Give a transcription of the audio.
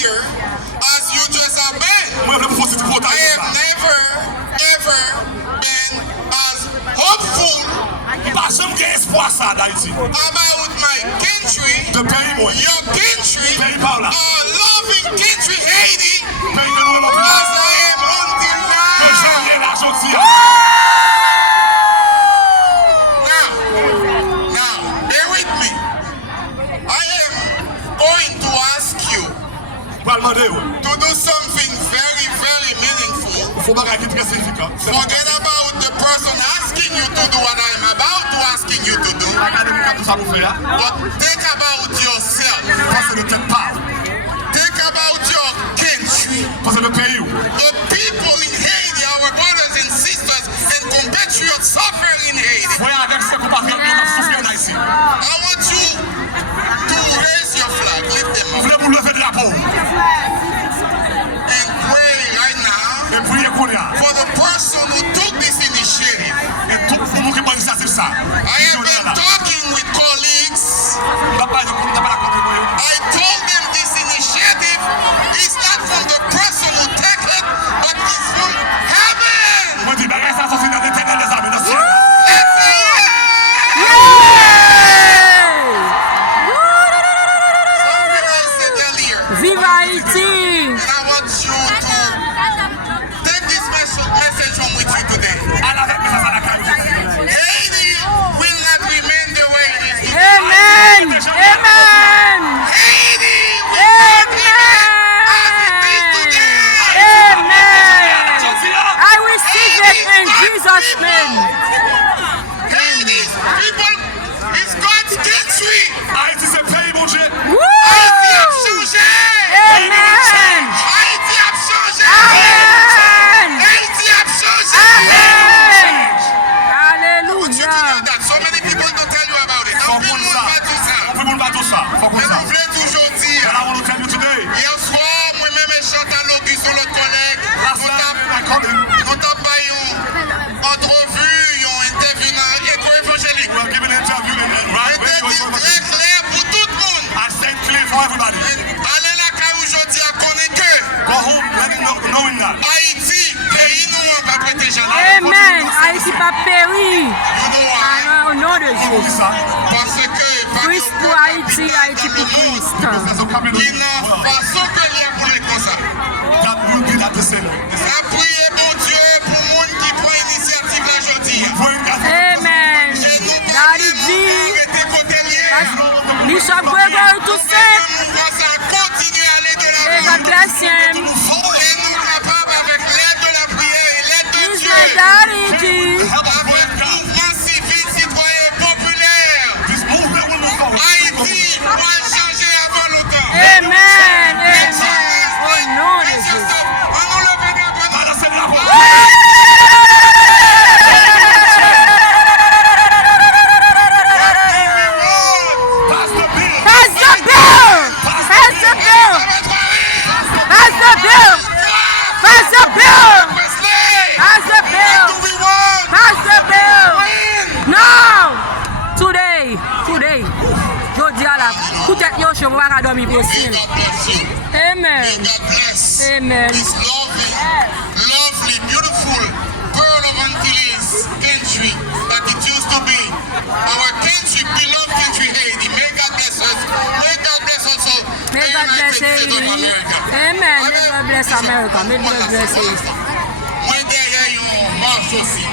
here as you just have been. I have never, ever been as hopeful about my country, your country, our loving country, Haiti, as I am until now. Now, bear with me. I am going to ask you to do something very, very meaningful. Forget about the person asking you to do what I am about to asking you to do. But think about yourself. Think about your country. The people in Haiti, our brothers and sisters and compatriots suffer in Haiti. I want you to raise your flag, lift them up, and pray right now for the person who took this initiative. I have been talking with colleagues. I told them this initiative is not from the person who took it, but it's from heaven. Let's say something I said earlier. Viva Haiti! And I want you to take this message home with you today. Haiti will not remain the way it is today. Amen! Amen! Haiti will not remain as it is today. Amen! I receive it in Jesus' name. Haiti's people is God's country. Woo! Haiti a changé. Amen! Haiti a changé. Amen! Haiti a changé. Amen! I want you to know Hallelujah! that so many people don't tell you about it. En plus, nous pas tout ça. Mais nous voulons toujours dire. Hier soir, moi-même et Chantal Auguste, notre collègue, nous t'avons pas une entrevue, une interview éco-évangélique. C'était très clair pour tout le monde. Allez là, quand aujourd'hui, à connaître que Haïti, pays nous, on va prêter jamais. Amen! Haïti pas péri! You know why? Au nom de Jésus. Parce que Christ pour Haïti, Haïti pour Christ. il n'a façon que l'y a pour être comme ça. Ça prier bon Dieu pour le monde qui prend l'initiative aujourd'hui. Amen! Daddy G, Bishop Gregory Toussaint, may God bless him. Et nous capables avec l'aide de la prière et l'aide de He's Dieu, my Daddy G. avec mouvement civil, citoyen et populaire, Haïti va changer avant le temps. Amen! Amen! Au nom de Jésus. Pass the bill! Pass the bill! Pass the bill! Pass the bill! Pass the bill! Pass the bill! No! Today! Jodi a la, peut-être yo je vais pas dormir possible. Amen! Amen! This lovely, beautiful pearl of Antilles country that it used to be. Our country, beloved country, Haiti. May God bless us. May God bless also the May God bless United States of Haiti. America. Amen. May God bless America. May God bless Haiti. Moi derrière, on marche aussi.